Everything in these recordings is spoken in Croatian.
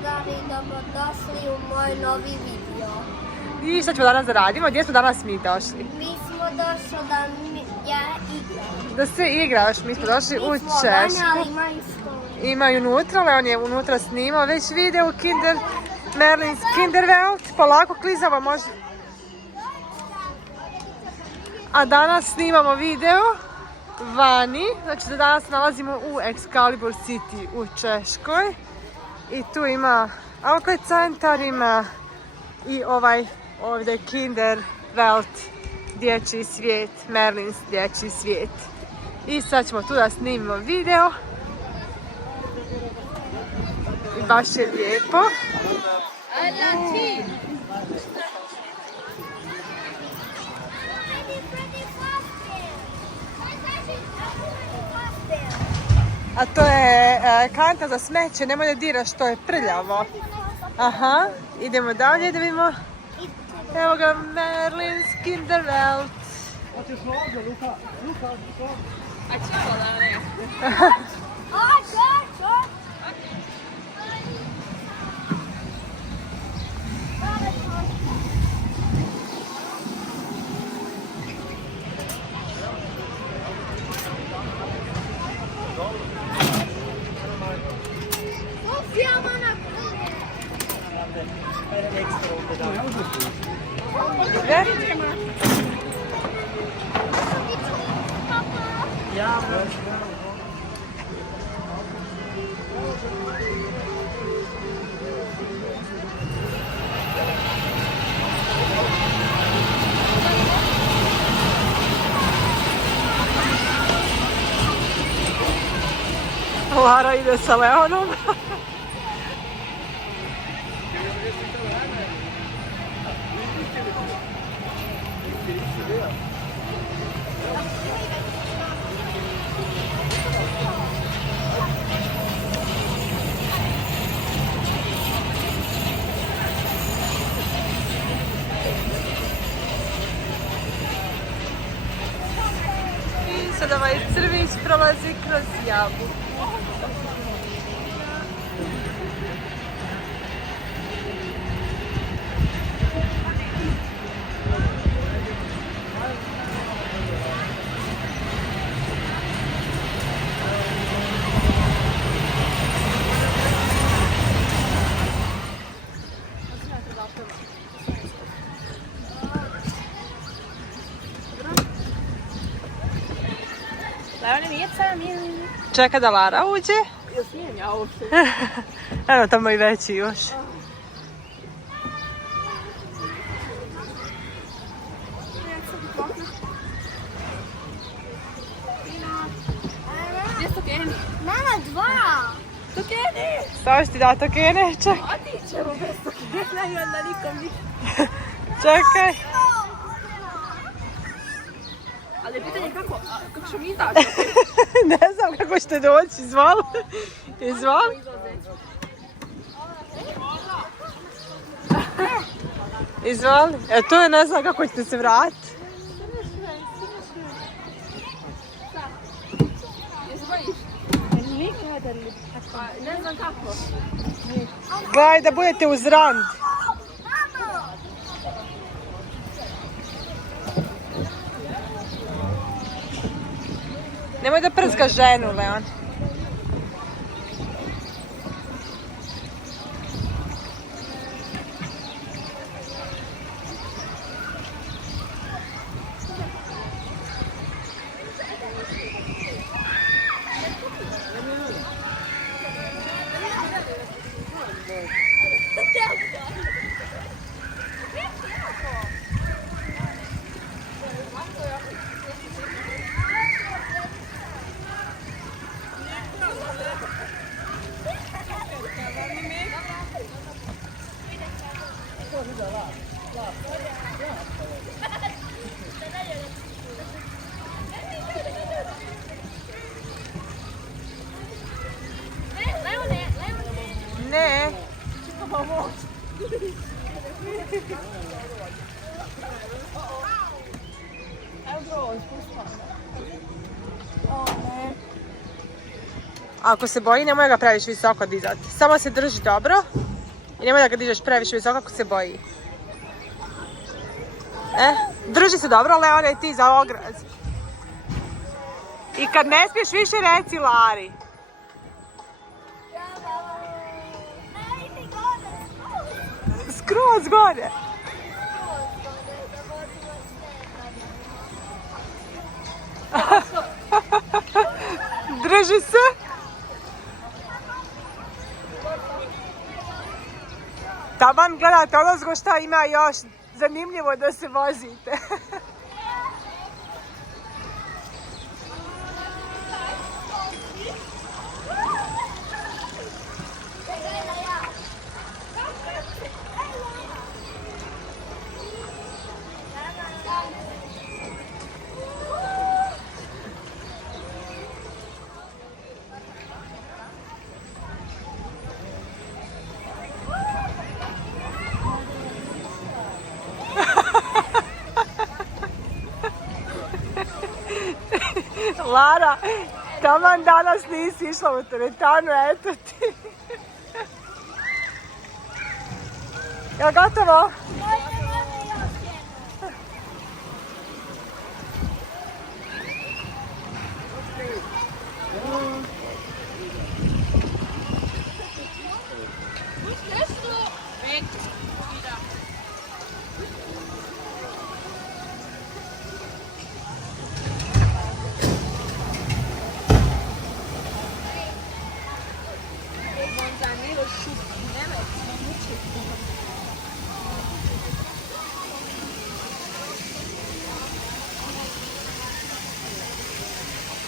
gospodari, dobrodošli u moj novi video. I šta ćemo danas da radimo? Gdje smo danas mi došli? Mi smo došli da ja igram. Da se igraš, mi smo došli u Češku. Imaju unutra, ali on je unutra snimao već video u Merlin's Kinderwelt. Polako klizava može. A danas snimamo video vani, znači da danas nalazimo u Excalibur City u Češkoj. I tu ima outlet centar, ima i ovaj ovdje Kinderwelt, dječji svijet, Merlin's dječji svijet. I sad ćemo tu da snimimo video. I baš je lijepo. A to je kanta za smeće, nemoj da diraš, to je prljavo. Aha, idemo dalje da vidimo. Evo ga, Merlin's Kinderwelt. Lara ide sa Leonom. I sad ovaj crvić prolazi kroz jabuku. Čeka da Lara uđe. Evo tamo i veći još. Gdje su tokeni? Mama, dva! Tokeni! Staviš ti da tokene? Čekaj. Otići ćemo bez tokena i onda nikom ništa. Čekaj. Ali pitanje kako ćemo mi izaći? Ne znam kako ćete doći, izvoli. Izvoli. Izvoli. E to je ne znam kako ćete se vratiti. Ne znam kako. Gledaj da budete uz rand. Nemoj da prska ženu, Leon. Ne. Ako se boji, nemoj ga previše visoko dizati. Samo se drži dobro. I nemoj da ga dižeš previše visoko ako se boji. Drži se dobro, Leone, ti za ograz. I kad ne smiješ više, reci Lari. Skroz gore. Drži se. Taman gledate ono šta ima još zanimljivo da se vozite. Lara, taman danas nisi išla u teretanu, eto ti. Jel gotovo?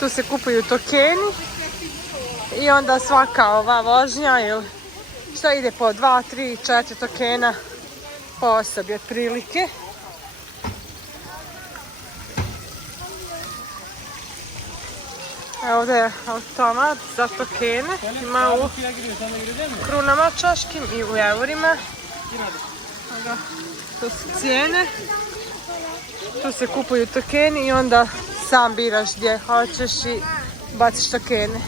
Tu se kupuju tokeni i onda svaka ova vožnja ili šta ide po 2, 3, 4 tokena po osobi otprilike. Evo ovdje je automat za tokene, ima u krunama čaškim i u eurima. Tu su cijene, tu se kupuju tokeni i onda sam biraš gdje hoćeš i baciš tokene.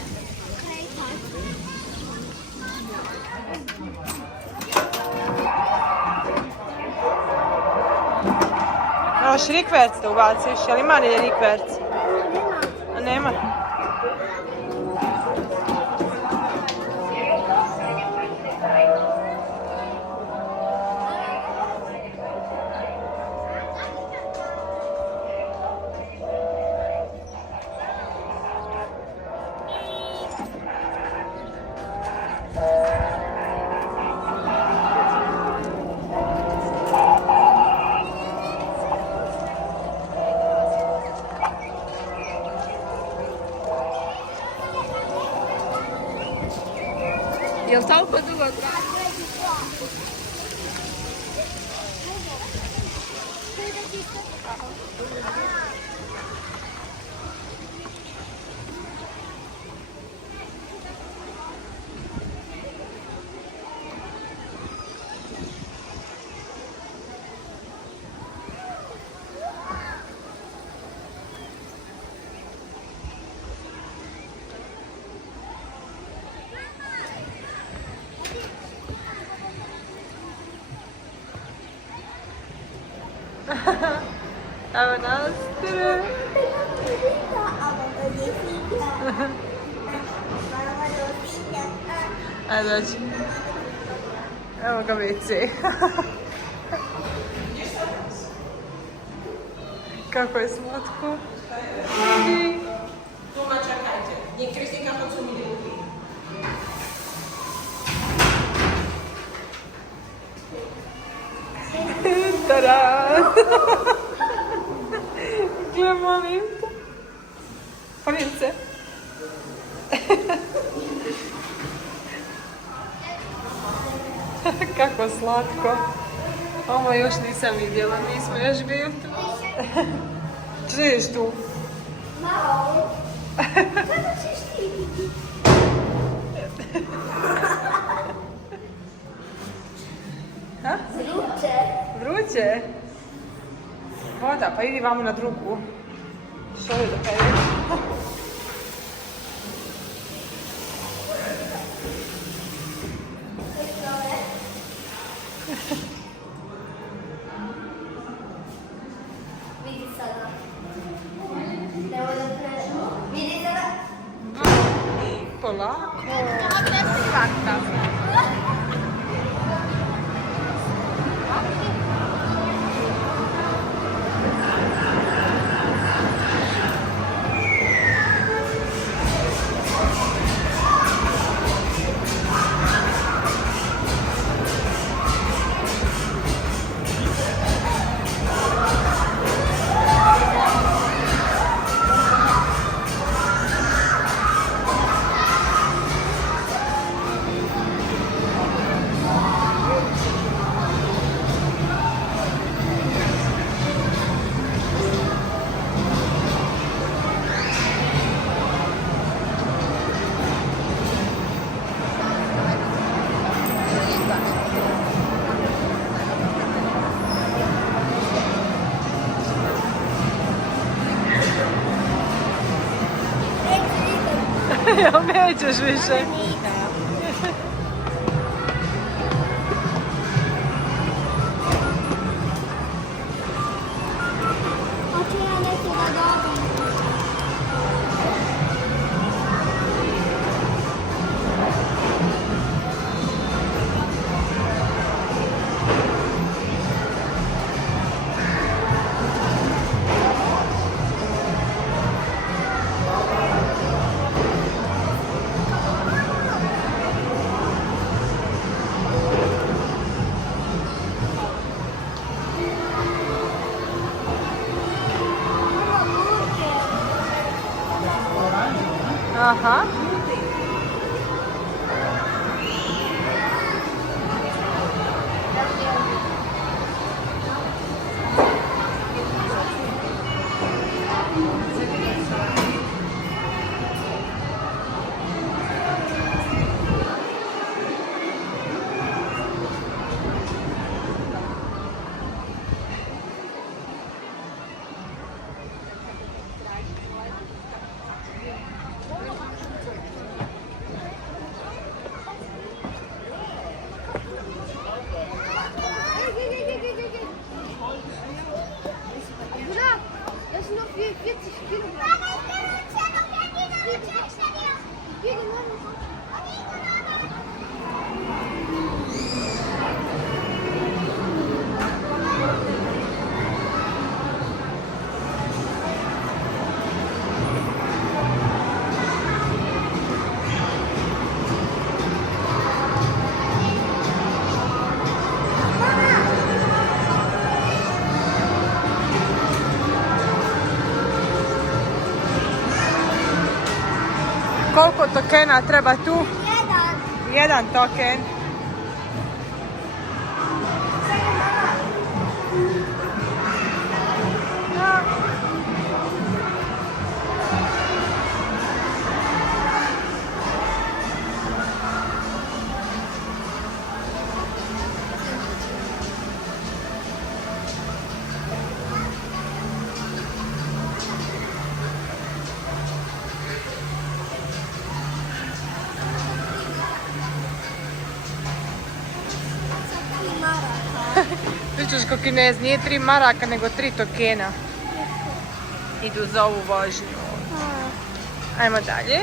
Možeš rikverc da ubaciš, jel ima li rikverc? A nema? Jel toliko dugo traje? Evo nas. Ajde dođi. Evo ga WC. Kako je slatko. Toma, čakajte. Niektorí si kapot sú mi ľudí. Tada! Gle, molim te. Povijem se. Kako slatko. Ovo još nisam vidjela, nismo još bili tu. Što ideš tu? Malo. Kada ćeš ti vidjeti? Ha? Vruće. Vruće? Voda, pa idi vamo na drugu. Što je do tebe? tako lako. Jel nećeš više? Hoću ja nešto da dobim. Aha. Das sind noch 40 Kilogramm. Koliko tokena treba tu? Jedan. Jedan token. Pričaš ko Kinez, nije 3 maraka nego 3 tokena. Idu za ovu vožnju. Ajmo dalje.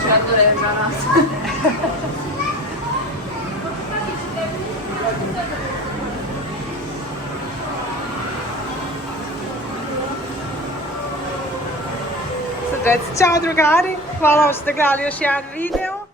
Računatore za nas. Sad reci, čao drugari, hvala vam što ste gledali još jedan video.